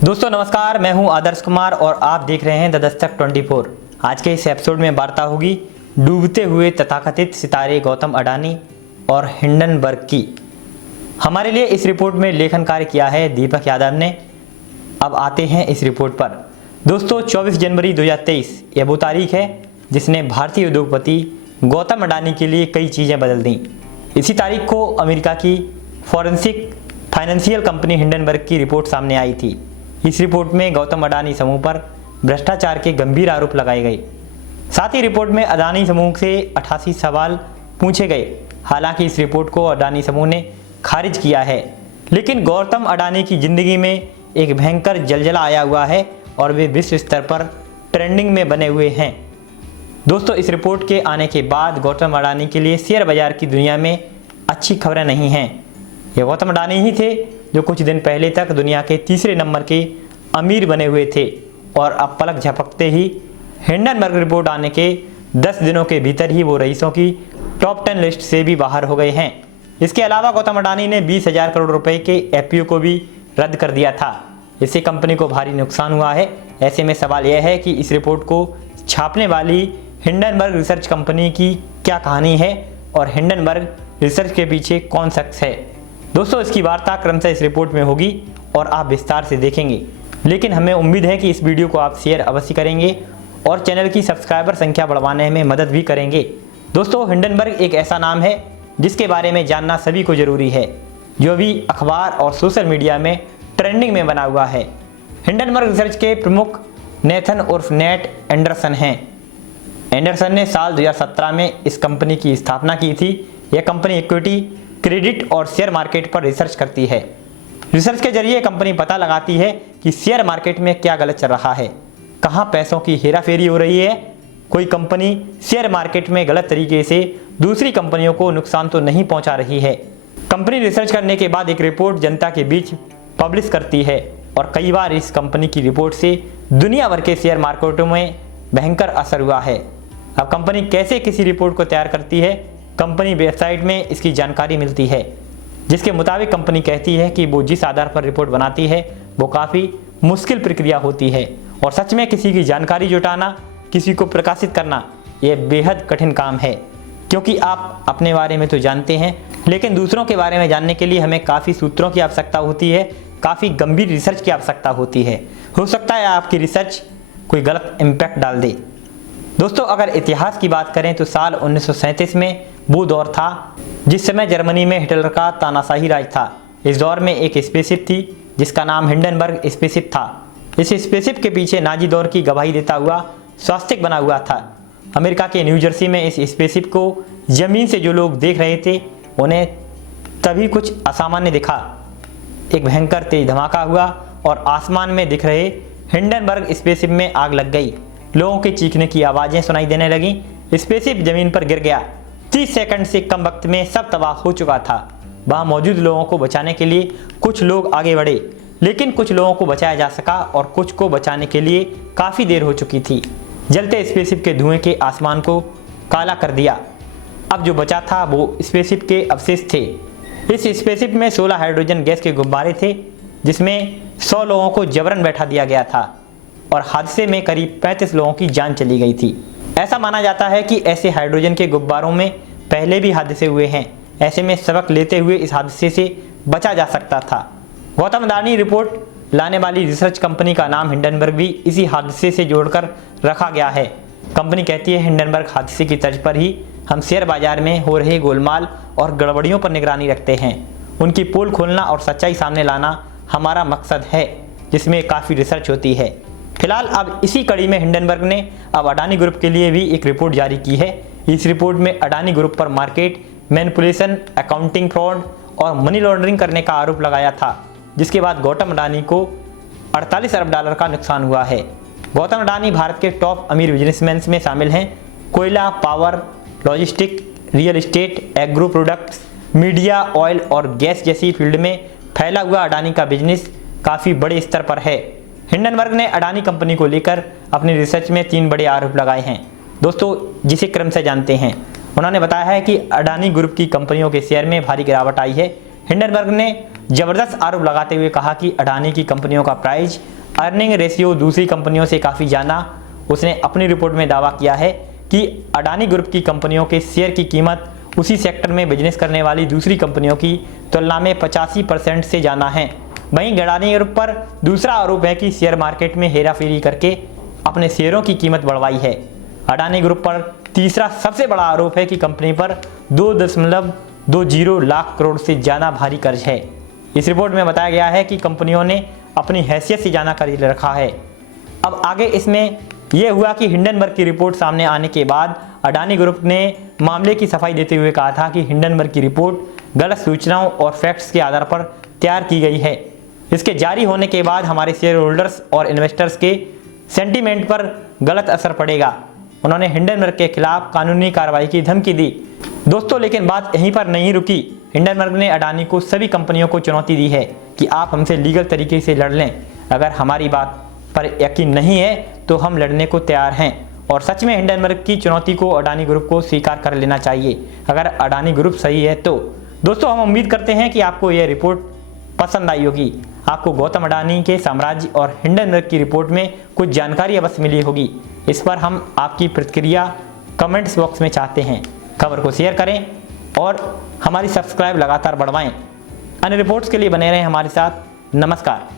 दोस्तों नमस्कार, मैं हूं आदर्श कुमार और आप देख रहे हैं द दस्तक 24। आज के इस एपिसोड में वार्ता होगी डूबते हुए तथाकथित सितारे गौतम अडानी और हिंडनबर्ग की। हमारे लिए इस रिपोर्ट में लेखन कार्य किया है दीपक यादव ने। अब आते हैं इस रिपोर्ट पर। दोस्तों 24 जनवरी 2023 यह वो तारीख है जिसने भारतीय उद्योगपति गौतम अडानी के लिए कई चीज़ें बदल दी। इसी तारीख को अमेरिका की फॉरेंसिक फाइनेंशियल कंपनी हिंडनबर्ग की रिपोर्ट सामने आई थी। इस रिपोर्ट में गौतम अडानी समूह पर भ्रष्टाचार के गंभीर आरोप लगाए गए। साथ ही रिपोर्ट में अडानी समूह से 88 सवाल पूछे गए। हालांकि इस रिपोर्ट को अडानी समूह ने खारिज किया है, लेकिन गौतम अडानी की जिंदगी में एक भयंकर जलजला आया हुआ है और वे विश्व स्तर पर ट्रेंडिंग में बने हुए हैं। दोस्तों इस रिपोर्ट के आने के बाद गौतम अडानी के लिए शेयर बाजार की दुनिया में अच्छी खबरें नहीं हैं। ये गौतम अडानी ही थे जो कुछ दिन पहले तक दुनिया के तीसरे नंबर के अमीर बने हुए थे और अब पलक झपकते ही हिंडनबर्ग रिपोर्ट आने के 10 दिनों के भीतर ही वो रईसों की टॉप 10 लिस्ट से भी बाहर हो गए हैं। इसके अलावा गौतम अडानी ने 20,000 करोड़ रुपए के IPO को भी रद्द कर दिया था। इससे कंपनी को भारी नुकसान हुआ है। ऐसे में सवाल यह है कि इस रिपोर्ट को छापने वाली हिंडनबर्ग रिसर्च कंपनी की क्या कहानी है और हिंडनबर्ग रिसर्च के पीछे कौन शख्स है। दोस्तों इसकी वार्ता क्रमशः इस रिपोर्ट में होगी और आप विस्तार से देखेंगे, लेकिन हमें उम्मीद है कि इस वीडियो को आप शेयर अवश्य करेंगे और चैनल की सब्सक्राइबर संख्या बढ़वाने में मदद भी करेंगे। दोस्तों हिंडनबर्ग एक ऐसा नाम है जिसके बारे में जानना सभी को जरूरी है, जो भी अखबार और सोशल मीडिया में ट्रेंडिंग में बना हुआ है। हिंडनबर्ग रिसर्च के प्रमुख नेथन उर्फ नेट एंडरसन हैं। एंडरसन ने साल 2017 में इस कंपनी की स्थापना की थी। यह कंपनी इक्विटी, क्रेडिट और शेयर मार्केट पर रिसर्च करती है। रिसर्च के जरिए कंपनी पता लगाती है कि शेयर मार्केट में क्या गलत चल रहा है, कहां पैसों की हेराफेरी हो रही है, कोई कंपनी शेयर मार्केट में गलत तरीके से दूसरी कंपनियों को नुकसान तो नहीं पहुंचा रही है। कंपनी रिसर्च करने के बाद एक रिपोर्ट जनता के बीच पब्लिश करती है और कई बार इस कंपनी की रिपोर्ट से दुनिया भर के शेयर मार्केटों में भयंकर असर हुआ है। अब कंपनी कैसे किसी रिपोर्ट को तैयार करती है, कंपनी वेबसाइट में इसकी जानकारी मिलती है, जिसके मुताबिक कंपनी कहती है कि वो जिस आधार पर रिपोर्ट बनाती है वो काफ़ी मुश्किल प्रक्रिया होती है और सच में किसी की जानकारी जुटाना, किसी को प्रकाशित करना यह बेहद कठिन काम है, क्योंकि आप अपने बारे में तो जानते हैं, लेकिन दूसरों के बारे में जानने के लिए हमें काफ़ी सूत्रों की आवश्यकता होती है, काफ़ी गंभीर रिसर्च की आवश्यकता होती है। हो सकता है आपकी रिसर्च कोई गलत इम्पैक्ट डाल दे। दोस्तों अगर इतिहास की बात करें तो साल 1937 में वो दौर था जिस समय जर्मनी में हिटलर का तानाशाही राज था। इस दौर में एक स्पेसशिप थी जिसका नाम हिंडनबर्ग स्पेसशिप था। इस स्पेसशिप के पीछे नाजी दौर की गवाही देता हुआ स्वास्तिक बना हुआ था। अमेरिका के न्यू जर्सी में इस स्पेसशिप को जमीन से जो लोग देख रहे थे उन्हें तभी कुछ असामान्य दिखा। एक भयंकर तेज धमाका हुआ और आसमान में दिख रहे हिंडनबर्ग स्पेसशिप में आग लग गई। लोगों के चीखने की आवाज़ें सुनाई देने लगीं। स्पेसशिप जमीन पर गिर गया। 30 सेकंड से कम वक्त में सब तबाह हो चुका था। वहां मौजूद लोगों को बचाने के लिए कुछ लोग आगे बढ़े, लेकिन कुछ लोगों को बचाया जा सका और कुछ को बचाने के लिए काफ़ी देर हो चुकी थी। जलते स्पेसशिप के धुएं के आसमान को काला कर दिया। अब जो बचा था वो स्पेसशिप के अवशेष थे। इस स्पेसशिप में 16 हाइड्रोजन गैस के गुब्बारे थे, जिसमें 100 लोगों को जबरन बैठा दिया गया था और हादसे में करीब 35 लोगों की जान चली गई थी। ऐसा माना जाता है कि ऐसे हाइड्रोजन के गुब्बारों में पहले भी हादसे हुए हैं। ऐसे में सबक लेते हुए इस हादसे से बचा जा सकता था। गौतम अडानी रिपोर्ट लाने वाली रिसर्च कंपनी का नाम हिंडनबर्ग भी इसी हादसे से जोड़कर रखा गया है। कंपनी कहती है हिंडनबर्ग हादसे की तर्ज पर ही हम शेयर बाजार में हो रहे गोलमाल और गड़बड़ियों पर निगरानी रखते हैं। उनकी पोल खोलना और सच्चाई सामने लाना हमारा मकसद है, जिसमें काफ़ी रिसर्च होती है। फिलहाल अब इसी कड़ी में हिंडनबर्ग ने अब अडानी ग्रुप के लिए भी एक रिपोर्ट जारी की है। इस रिपोर्ट में अडानी ग्रुप पर मार्केट मैनिपुलेशन, अकाउंटिंग फ्रॉड और मनी लॉन्ड्रिंग करने का आरोप लगाया था, जिसके बाद गौतम अडानी को 48 अरब डॉलर का नुकसान हुआ है। गौतम अडानी भारत के टॉप अमीर बिजनेसमैन में शामिल हैं। कोयला, power, logistic, real estate, agro products, media, oil और गैस जैसी फील्ड में फैला हुआ अडानी का बिजनेस काफ़ी बड़े स्तर पर है। हिंडनबर्ग ने अडानी कंपनी को लेकर अपनी रिसर्च में 3 बड़े आरोप लगाए हैं। दोस्तों जिसे क्रम से जानते हैं। उन्होंने बताया है कि अडानी ग्रुप की कंपनियों के शेयर में भारी गिरावट आई है। हिंडनबर्ग ने जबरदस्त आरोप लगाते हुए कहा कि अडानी की कंपनियों का प्राइस अर्निंग रेशियो दूसरी कंपनियों से काफ़ी ज़्यादा। उसने अपनी रिपोर्ट में दावा किया है कि अडानी ग्रुप की कंपनियों के शेयर की कीमत उसी सेक्टर में बिजनेस करने वाली दूसरी कंपनियों की तुलना में 85% से ज़्यादा है। वहीं अडानी ग्रुप पर दूसरा आरोप है कि शेयर मार्केट में हेराफेरी करके अपने शेयरों की कीमत बढ़वाई है। अडानी ग्रुप पर तीसरा सबसे बड़ा आरोप है कि कंपनी पर 2.20 लाख करोड़ से ज़्यादा भारी कर्ज है। इस रिपोर्ट में बताया गया है कि कंपनियों ने अपनी हैसियत से ज़्यादा कर्ज रखा है। अब आगे इसमें यह हुआ कि हिंडनबर्ग की रिपोर्ट सामने आने के बाद अडानी ग्रुप ने मामले की सफाई देते हुए कहा था कि हिंडनबर्ग की रिपोर्ट गलत सूचनाओं और फैक्ट्स के आधार पर तैयार की गई है। इसके जारी होने के बाद हमारे शेयर होल्डर्स और इन्वेस्टर्स के सेंटीमेंट पर गलत असर पड़ेगा। उन्होंने हिंडनबर्ग के खिलाफ कानूनी कार्रवाई की धमकी दी। दोस्तों, लेकिन बात यहीं पर नहीं रुकी। हिंडनबर्ग ने अडानी को सभी कंपनियों को चुनौती दी है कि आप हमसे लीगल तरीके से लड़ लें। अगर हमारी बात पर यकीन नहीं है तो हम लड़ने को तैयार हैं। और सच में हिंडनबर्ग की चुनौती को अडानी ग्रुप को स्वीकार कर लेना चाहिए अगर अडानी ग्रुप सही है तो। दोस्तों, हम उम्मीद करते हैं कि आपको यह रिपोर्ट पसंद आई होगी। आपको गौतम अडानी के साम्राज्य और हिंडनबर्ग की रिपोर्ट में कुछ जानकारी अवश्य मिली होगी। इस पर हम आपकी प्रतिक्रिया कमेंट्स बॉक्स में चाहते हैं। खबर को शेयर करें और हमारी सब्सक्राइब लगातार बढ़वाएं। अन्य रिपोर्ट्स के लिए बने रहें हमारे साथ। नमस्कार।